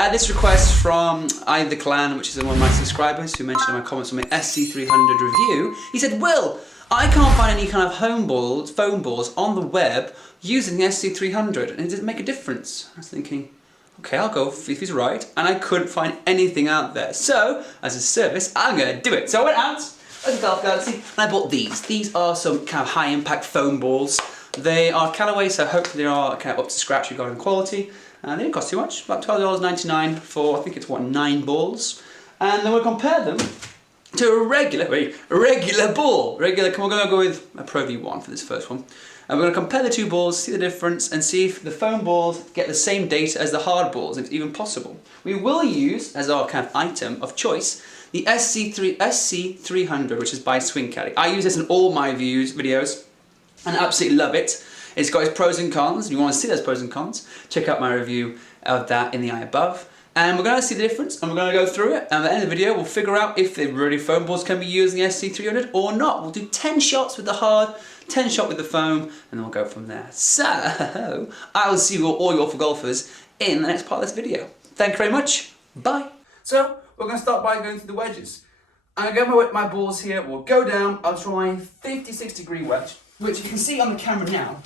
At this request from the Clan, which is one of my subscribers who mentioned in my comments on my SC300 review, he said, Will, I can't find any kind of foam balls on the web using the SC300, and it doesn't make a difference. I was thinking, okay, I'll go if he's right, and I couldn't find anything out there. So, as a service, I'm going to do it. So I went out to Golf Galaxy and I bought these. These are some kind of high impact foam balls. They are Callaway, so hopefully they are kind of up to scratch regarding quality. And they didn't cost too much, about $12.99 for, I think it's what, 9 balls. And then we'll compare them to a regular ball. We're going to go with a Pro V1 for this first one. And we're going to compare the two balls, see the difference, and see if the foam balls get the same data as the hard balls, if it's even possible. We will use, as our kind of item of choice, the SC300, which is by SwingCaddie. I use this in all my videos, and I absolutely love it. It's got its pros and cons. If you want to see those pros and cons, check out my review of that in the eye above. And we're going to see the difference, and we're going to go through it. And at the end of the video, we'll figure out if the really foam balls can be used in the SC300 or not. We'll do 10 shots with the hard, 10 shots with the foam, and then we'll go from there. So, I will see you all you awful golfers in the next part of this video. Thank you very much. Bye. So, we're going to start by going through the wedges. I'm going to go my balls here. We'll go down. I'll try 56-degree wedge, which you can see on the camera now.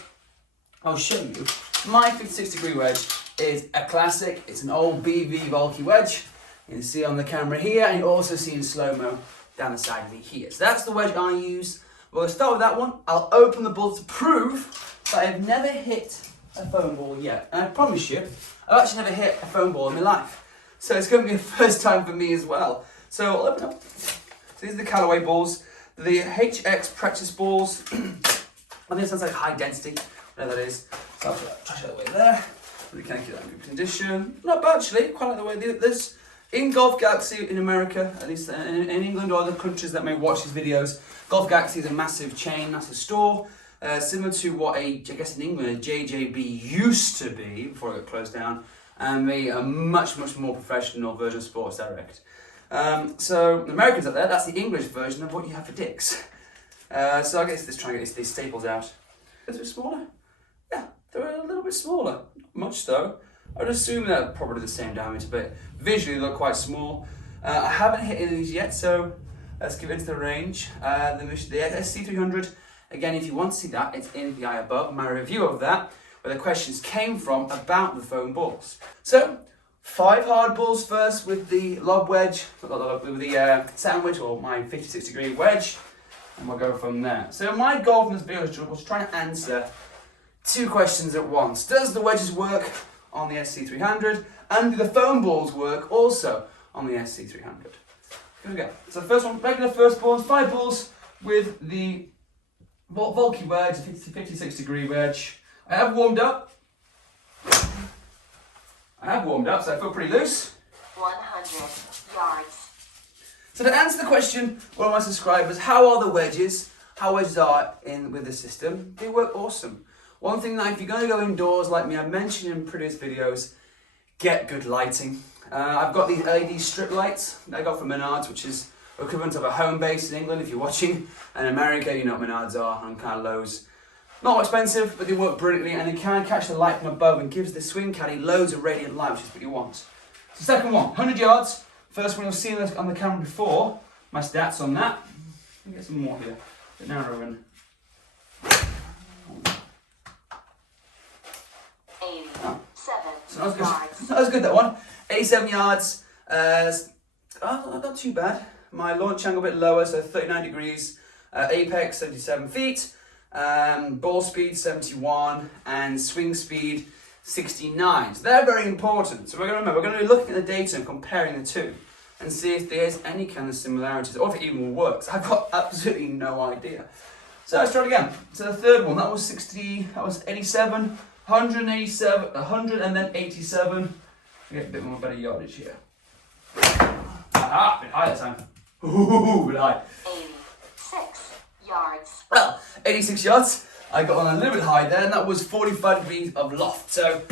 I'll show you. My 56-degree wedge is a classic. It's an old BV Volkey wedge. You can see on the camera here, and you also see in slow-mo down the side of me here. So that's the wedge I use. We'll start with that one. I'll open the ball to prove that I've never hit a foam ball yet. And I promise you, I've actually never hit a foam ball in my life. So it's going to be a first time for me as well. So I'll open up. So these are the Callaway balls. The HX practice balls. I think it sounds like high density. Whatever that is. So I'll trash it away there. Really kind of keep that in good condition. Not bad actually, quite like the way they do this. In Golf Galaxy in America, at least in England or other countries that may watch these videos, Golf Galaxy is a massive chain, massive store, similar to what I guess in England a JJB used to be before it got closed down, and a much more professional version of Sports Direct. So the Americans out there, that's the English version of what you have for Dick's. So I guess let's try and get these staples out. Is it smaller? Yeah, they're a little bit smaller. Much though. I'd assume they're probably the same diameter, but visually they look quite small. I haven't hit any of these yet, so let's give it into the range. The SC300, again, if you want to see that, it's in the eye above, my review of that, where the questions came from about the foam balls. So, 5 hard balls first with the lob wedge, with the sandwich, or my 56-degree wedge, and we'll go from there. So my goal from this video was trying to answer 2 questions at once. Does the wedges work on the SC300, and do the foam balls work also on the SC300? Here we go. So the first one, regular first balls, 5 balls with the Volkey wedge, 56-degree wedge. I have warmed up, so I feel pretty loose. 100 yards. So to answer the question, one of my subscribers, how are the wedges? How wedges are with the system? They work awesome. One thing that if you're going to go indoors like me, I've mentioned in previous videos, get good lighting. I've got these LED strip lights that I got from Menards, which is equivalent of a home base in England if you're watching. And in America, you know what Menards are, on kind of lows. Not expensive, but they work brilliantly, and they can catch the light from above and gives the SwingCaddie loads of radiant light, which is what you want. So second one, 100 yards. First one you'll see on the camera before, my stats on that. Let me get some more here, a bit narrower and... 87 So that was good. That was good, that one. 87 yards. Not too bad. My launch angle a bit lower, so 39 degrees. Apex 77 feet. Ball speed 71, and swing speed 69. So they're very important. So we're going to be looking at the data and comparing the two, and see if there's any kind of similarities, or if it even works. I've got absolutely no idea. So let's try it again. So the third one, that was 87. 187, 100, and then 87. I get a bit more better yardage here. Ah, a bit high that time. Ooh, a bit high. 86 yards. Well, 86 yards. I got on a little bit high there, and that was 45 degrees of loft. So,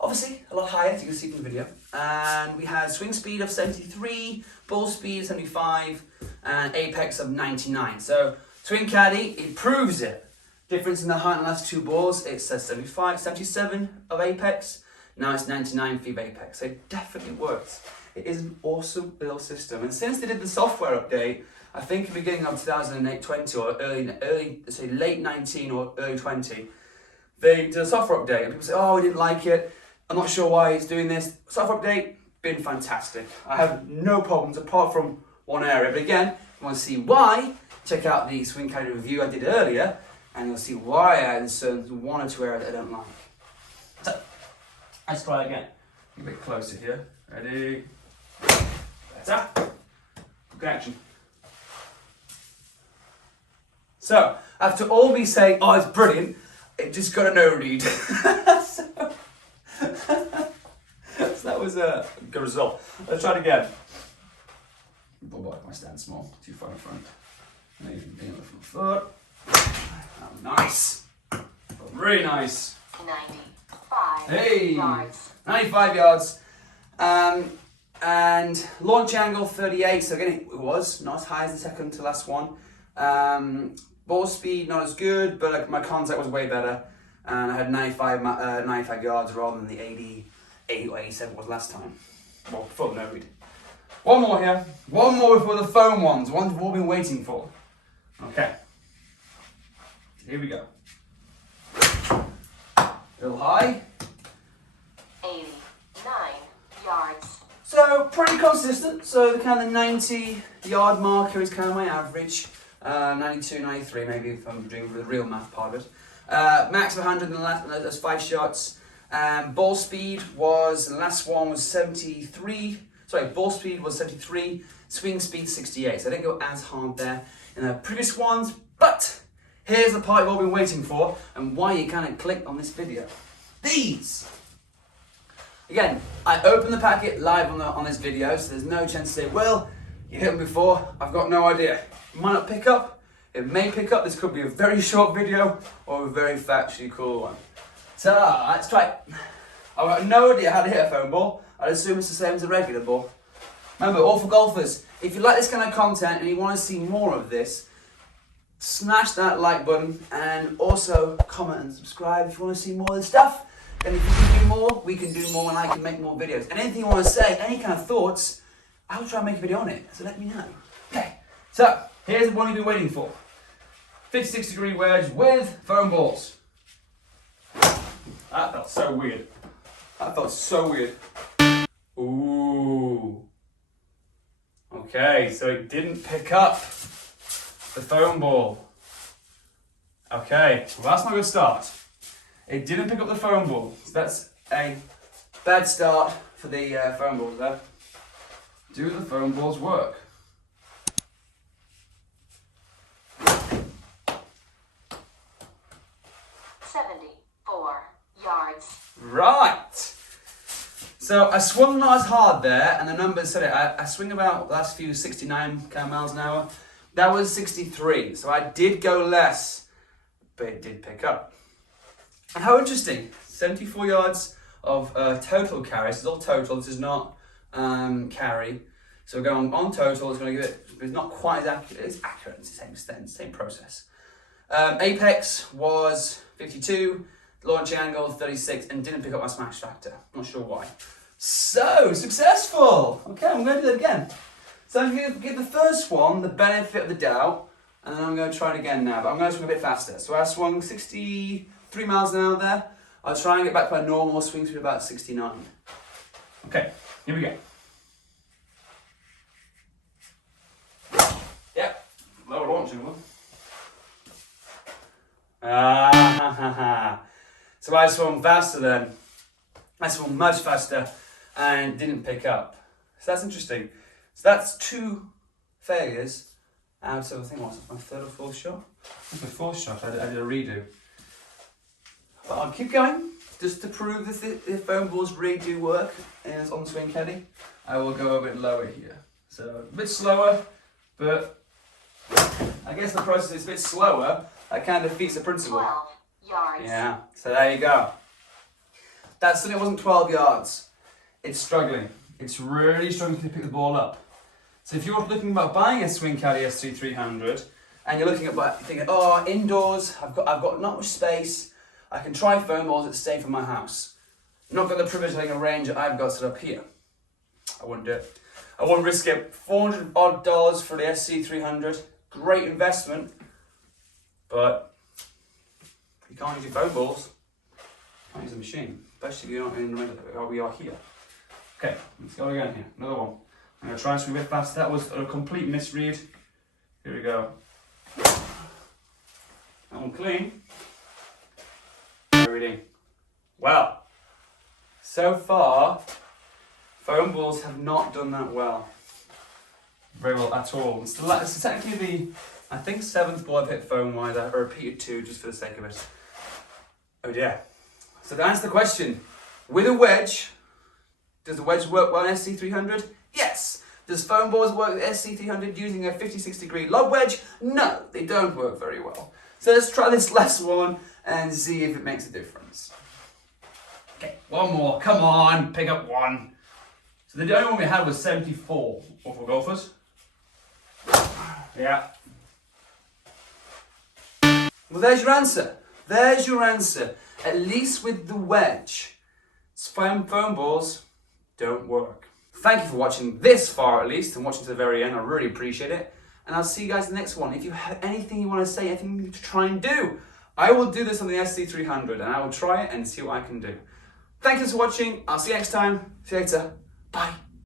obviously, a lot higher, as you can see from the video. And we had swing speed of 73, ball speed of 75, and apex of 99. So, SwingCaddie, it proves it. Difference in the height on the last 2 balls, it says 75, 77 of apex, Now it's 99 feet of apex. So it definitely works. It is an awesome little system. And since they did the software update, I think at the beginning of 2020 or say late 19 or early 20, they did a software update and people say, oh, we didn't like it. I'm not sure why it's doing this. Software update, been fantastic. I have no problems apart from one area. But again, if you want to see why, check out the SwingCaddie review I did earlier and you'll see why I had certain one or two areas that I don't like. So, let's try again. A bit closer here. Ready? Better. Good action. So, after all me saying, oh, it's brilliant, it just got a no read. So that was a good result. Let's try it again. Oh boy, my stand's small, too far in front. Maybe being on the front foot. Oh, nice. Really nice. 95 yards. 95 yards. And launch angle 38, so again it was not as high as the second to last one. Ball speed not as good, but like my contact was way better. And I had 95 yards rather than the 88 or 87 was last time. Well, before the no read. One more here. One more before the foam ones. Ones we've all been waiting for. Okay. Here we go. A little high. 89 yards. So pretty consistent. So the kind of 90 yard marker is kind of my average. 92, 93 maybe if I'm doing the real math part of it. Max of 100 in the last, those 5 shots. Ball speed was, the last one was 73. Sorry, ball speed was 73. Swing speed 68. So I didn't go as hard there in the previous ones. But here's the part you've all been waiting for and why you kind of clicked on this video. These. Again, I opened the packet live on this video, so there's no chance to say, well, you hit them before, I've got no idea. It might not pick up, it may pick up, this could be a very short video or a very factually cool one. So, let's try it. I've got no idea how to hit a foam ball, I'd assume it's the same as a regular ball. Remember, all for golfers, if you like this kind of content and you want to see more of this, smash that like button and also comment and subscribe if you want to see more of this stuff. And if you can do more, we can do more and I can make more videos. And anything you want to say, any kind of thoughts, I'll try and make a video on it, so let me know. Okay, so here's the one you've been waiting for. 56-degree wedge with foam balls. That felt so weird. That felt so weird. Ooh. Okay, so it didn't pick up the foam ball. Okay, well that's not a good start. It didn't pick up the foam ball, so that's a bad start for the foam balls there. Do the foam balls work? Right. So I swung not as hard there, and the numbers said it. I swing about the last few 69 kind of miles an hour. That was 63, so I did go less, but it did pick up. And how interesting, 74 yards of total carry. This is all total, this is not carry. So we're going on total, it's going to give it, it's not quite as accurate, it's accurate, it's the same extent, same process. Apex was 52, launch angle 36, and didn't pick up my smash factor. Not sure why. So, successful! Okay, I'm going to do that again. So I'm going to give the first one the benefit of the doubt, and then I'm going to try it again now, but I'm going to swing a bit faster. So I swung 63 miles an hour there. I'll try and get back to my normal swing speed about 69. Okay, here we go. Yep, lower launch angle. So I swung faster then. I swung much faster and didn't pick up. So that's interesting. So that's 2 failures out of, I think, what's my 3rd or 4th shot? I think my 4th shot, I did a redo. But I'll keep going, just to prove that the foam balls really do work and on the SwingCaddie. I will go a bit lower here. So a bit slower, but I guess the process is a bit slower. That kind of defeats the principle. 12 yards. Yeah, so there you go. That suddenly wasn't 12 yards. It's struggling. It's really struggling to pick the ball up. So if you're looking about buying a SwingCaddie SC300 and you're looking at thinking, oh, indoors, I've got not much space. I can try foam balls that stay from my house. Not got the privilege of having a range that I've got set up here. I wouldn't do it. I wouldn't risk it. $400 odd for the SC300. Great investment. But you can't use your foam balls. You can't use the machine. Especially if you're not in the middle how we are here. Okay, let's go again here. Another one. I'm going to try and swing a bit faster. That was a complete misread. Here we go. That one clean. Reading. Well, so far, foam balls have not done that well. Very well at all. It's technically the, I think, 7th ball I've hit foam wise. I repeated 2 just for the sake of it. Oh dear. So to answer the question, with a wedge, does the wedge work well on SC300? Yes. Does foam balls work with SC300 using a 56-degree lob wedge? No, they don't work very well. So let's try this last one and see if it makes a difference. Okay, one more. Come on, pick up one. So the only one we had was 74 for golfers. Yeah. Well, there's your answer. There's your answer. At least with the wedge, foam balls don't work. Thank you for watching this far at least, and watching to the very end. I really appreciate it. And I'll see you guys in the next one. If you have anything you want to say, anything to try and do, I will do this on the SC300 and I will try it and see what I can do. Thank you for watching. I'll see you next time. See you later. Bye.